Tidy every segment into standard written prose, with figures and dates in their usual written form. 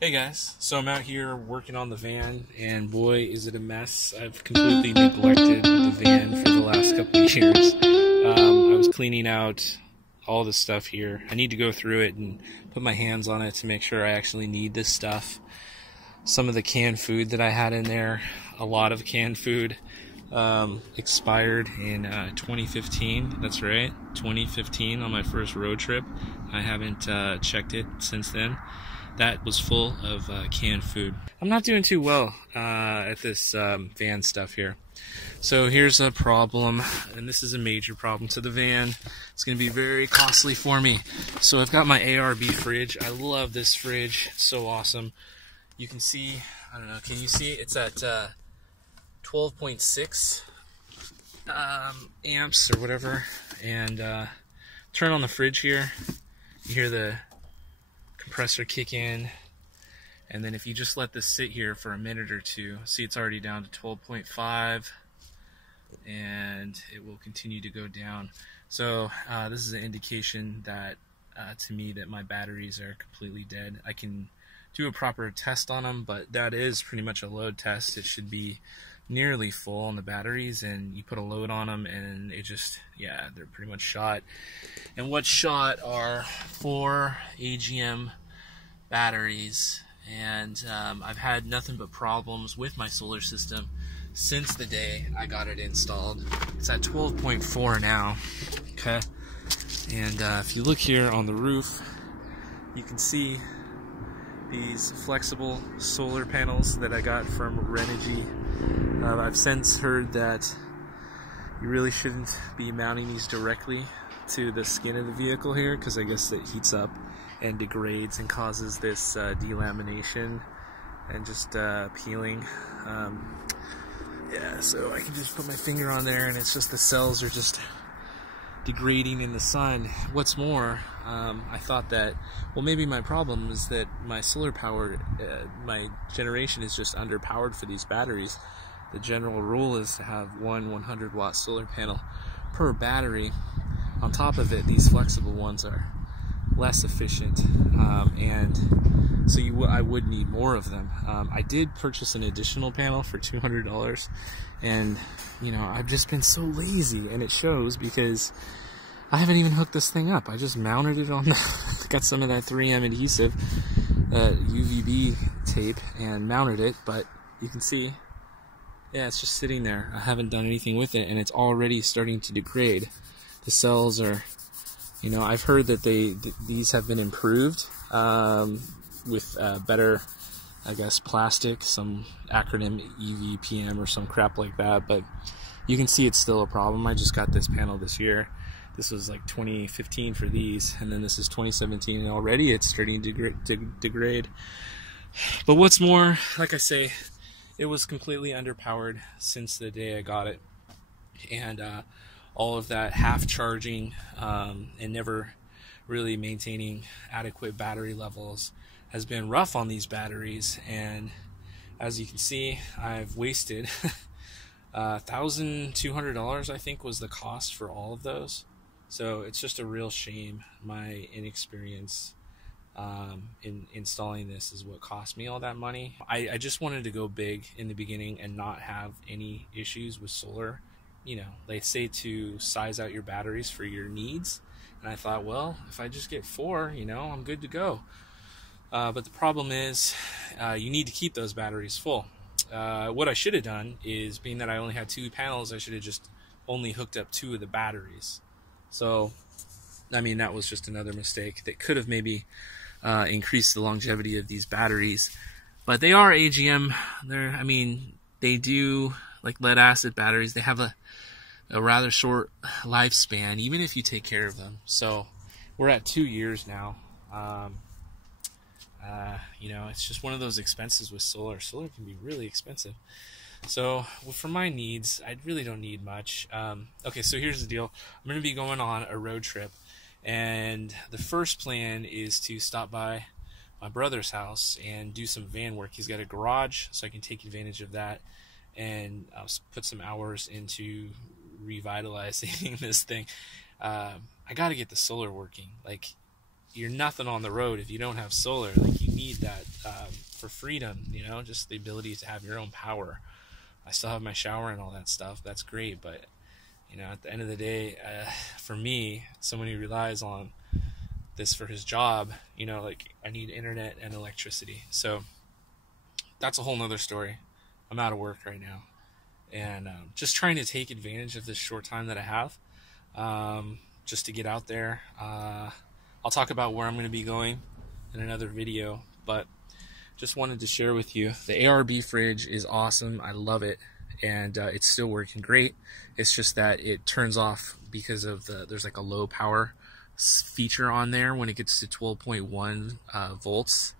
Hey guys, so I'm out here working on the van, and boy is it a mess. I've completely neglected the van for the last couple of years. I was cleaning out all the stuff here. I need to go through it and put my hands on it to make sure I actually need this stuff. Some of the canned food that I had in there, a lot of canned food, expired in 2015. That's right, 2015 on my first road trip. I haven't checked it since then. That was full of canned food. I'm not doing too well at this van stuff here. So here's a problem, and this is a major problem to the van. It's going to be very costly for me. So I've got my ARB fridge. I love this fridge. It's so awesome. You can see, I don't know, can you see? It's at 12.6 amps or whatever. And turn on the fridge here. You hear the compressor kick in, and then if you just let this sit here for a minute or two, see it's already down to 12.5, and it will continue to go down. So this is an indication that to me that my batteries are completely dead. I can do a proper test on them, but that is pretty much a load test. It should be nearly full on the batteries, and you put a load on them and it just, yeah, they're pretty much shot. And what's shot are 4 AGM batteries, and I've had nothing but problems with my solar system since the day I got it installed. It's at 12.4 now, okay? And if you look here on the roof, you can see these flexible solar panels that I got from Renogy. I've since heard that you really shouldn't be mounting these directly to the skin of the vehicle here, because I guess it heats up and degrades and causes this delamination and just peeling. Yeah, so I can just put my finger on there and it's just the cells are just degrading in the sun. What's more, I thought that, well, maybe my problem is that my solar power, my generation is just underpowered for these batteries. The general rule is to have one 100-watt solar panel per battery. On top of it, these flexible ones are less efficient, and so I would need more of them. I did purchase an additional panel for $200, and you know, I've just been so lazy, and it shows because I haven't even hooked this thing up. I just mounted it on the got some of that 3M adhesive UVB tape and mounted it, but you can see, yeah, it's just sitting there. I haven't done anything with it, and it's already starting to degrade. The cells are, you know, I've heard that these have been improved with better, I guess, plastic, some acronym EVPM or some crap like that, but you can see it's still a problem. I just got this panel this year. This was like 2015 for these, and then this is 2017, and already it's starting to degrade. But what's more, like I say, it was completely underpowered since the day I got it, and all of that half charging and never really maintaining adequate battery levels has been rough on these batteries. And as you can see, I've wasted $1,200, I think, was the cost for all of those. So it's just a real shame. My inexperience in installing this is what cost me all that money. I just wanted to go big in the beginning and not have any issues with solar. You know, they say to size out your batteries for your needs, and I thought, well, if I just get 4, you know, I'm good to go. But the problem is you need to keep those batteries full. What I should have done is, being that I only had 2 panels, I should have just only hooked up 2 of the batteries. So, I mean, that was just another mistake that could have maybe increased the longevity of these batteries. But they are AGM. I mean, they do, like lead acid batteries, they have a rather short lifespan, even if you take care of them. So we're at 2 years now. You know, it's just one of those expenses with solar. Solar can be really expensive. So for my needs, I really don't need much. Okay, so here's the deal. I'm going to be going on a road trip, and the first plan is to stop by my brother's house and do some van work. He's got a garage, so I can take advantage of that, and I'll put some hours into revitalizing this thing. I got to get the solar working. Like, you're nothing on the road if you don't have solar. Like, you need that for freedom, you know, just the ability to have your own power. I still have my shower and all that stuff. That's great, but you know, at the end of the day, for me, someone who relies on this for his job, you know, like I need internet and electricity. So that's a whole nother story. I'm out of work right now, and just trying to take advantage of this short time that I have, just to get out there. I'll talk about where I'm going to be going in another video, but just wanted to share with you the ARB fridge is awesome. I love it, and it's still working great. It's just that it turns off because of there's like a low power feature on there. When it gets to 12.1 volts,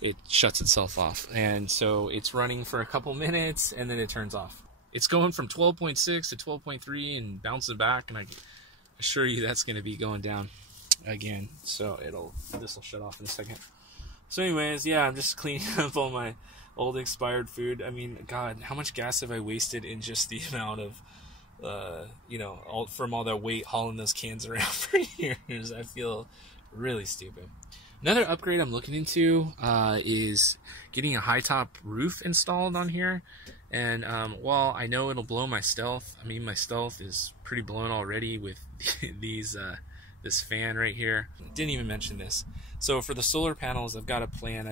it shuts itself off, and so it's running for a couple minutes and then it turns off. It's going from 12.6 to 12.3 and bouncing back, and I assure you that's going to be going down again. So this will shut off in a second. So anyways, yeah, I'm just cleaning up all my old expired food. I mean, God, how much gas have I wasted in just the amount of you know, from all that weight hauling those cans around for years. I feel really stupid. Another upgrade I'm looking into is getting a high top roof installed on here. And while I know it'll blow my stealth, I mean, my stealth is pretty blown already with these this fan right here. Didn't even mention this. So for the solar panels, I've got a plan.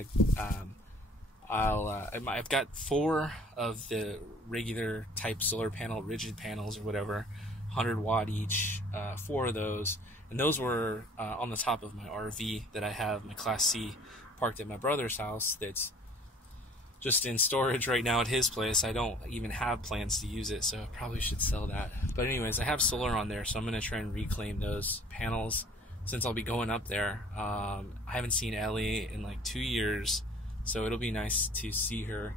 I've got 4 of the regular type solar panel, rigid panels or whatever, 100 watt each, 4 of those. And those were on the top of my RV that I have, my Class C, parked at my brother's house that's just in storage right now at his place. I don't even have plans to use it, so I probably should sell that. But anyways, I have solar on there, so I'm going to try and reclaim those panels since I'll be going up there. I haven't seen Ellie in like 2 years, so it'll be nice to see her.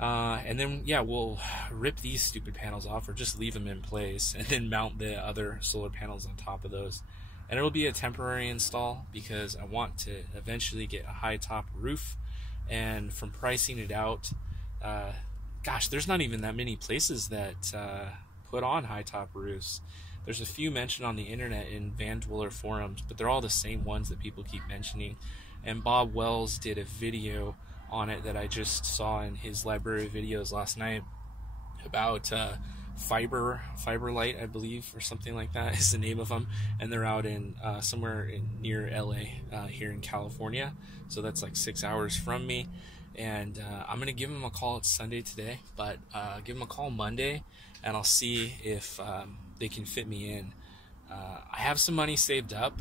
And then, yeah, we'll rip these stupid panels off or just leave them in place and then mount the other solar panels on top of those. And it'll be a temporary install because I want to eventually get a high top roof. And from pricing it out, gosh, there's not even that many places that put on high top roofs. There's a few mentioned on the internet in van dweller forums, but they're all the same ones that people keep mentioning. And Bob Wells did a video on it that I just saw in his library of videos last night about Fiber Light, I believe, or something like that is the name of them. And they're out in somewhere near LA here in California. So that's like 6 hours from me. And I'm going to give them a call. It's Sunday today, but give them a call Monday, and I'll see if they can fit me in. I have some money saved up,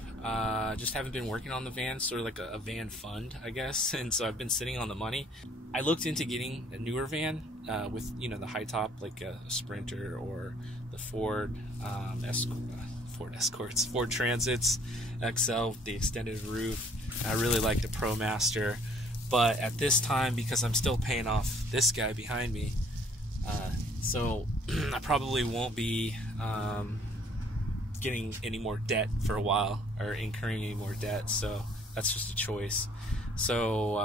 just haven't been working on the van, sort of like a van fund, I guess, and so I've been sitting on the money. I looked into getting a newer van with, you know, the high top, like a Sprinter or the Ford Escorts, Ford Transits XL, the extended roof. I really like the ProMaster, but at this time, because I'm still paying off this guy behind me, so I probably won't be getting any more debt for a while, or incurring any more debt, so that's just a choice. So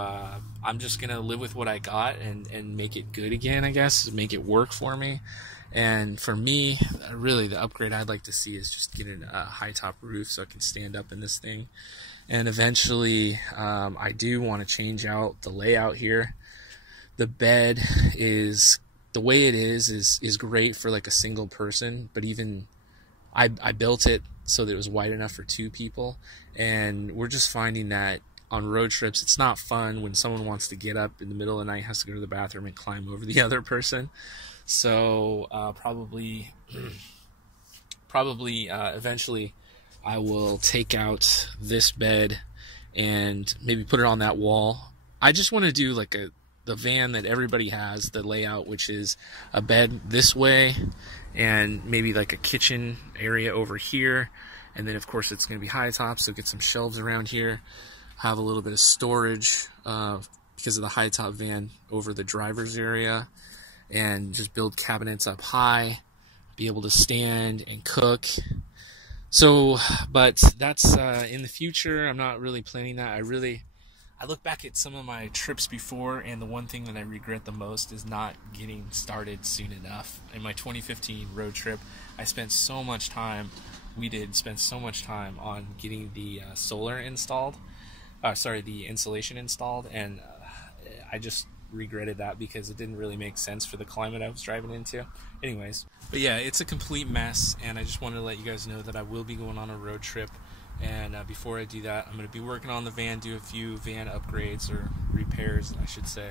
I'm just gonna live with what I got and make it good again, I guess, make it work for me. And for me, really the upgrade I'd like to see is just getting a high top roof so I can stand up in this thing. And eventually I do want to change out the layout here. The bed is the way it is great for like a single person, but even I built it so that it was wide enough for 2 people, and we're just finding that on road trips it's not fun when someone wants to get up in the middle of the night, has to go to the bathroom, and climb over the other person. So probably eventually I will take out this bed and maybe put it on that wall. I just want to do like the van that everybody has, the layout, which is a bed this way and maybe like a kitchen area over here, and then of course it's going to be high top, so get some shelves around here, have a little bit of storage because of the high top van over the driver's area, and just build cabinets up high, be able to stand and cook. So, but that's in the future. I'm not really planning that. I look back at some of my trips before, and the one thing that I regret the most is not getting started soon enough. In my 2015 road trip, I spent so much time, we did spend so much time on getting the solar installed. sorry, the insulation installed, and I just regretted that because it didn't really make sense for the climate I was driving into. Anyways, but yeah, it's a complete mess, and I just wanted to let you guys know that I will be going on a road trip. And before I do that, I'm going to be working on the van, do a few van upgrades or repairs, I should say.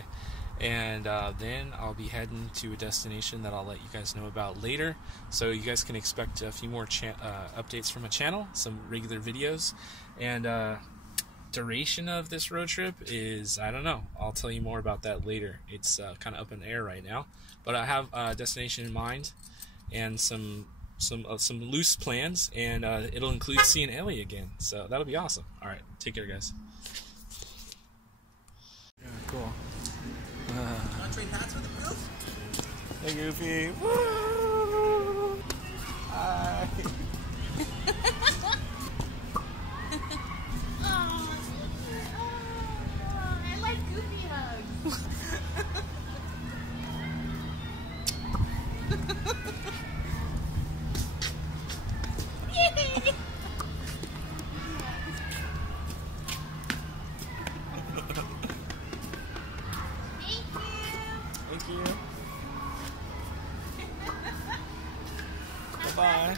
And then I'll be heading to a destination that I'll let you guys know about later. So you guys can expect a few more updates from my channel, some regular videos. And duration of this road trip is, I don't know. I'll tell you more about that later. It's kind of up in the air right now. But I have a destination in mind and some loose plans, and it'll include seeing Ellie again, so that'll be awesome. All right, take care, guys. Yeah, cool. Want to trade hats with the girls? Hey, Goofy. Woo! Hi. I like Goofy hugs. Thank you. Bye-bye.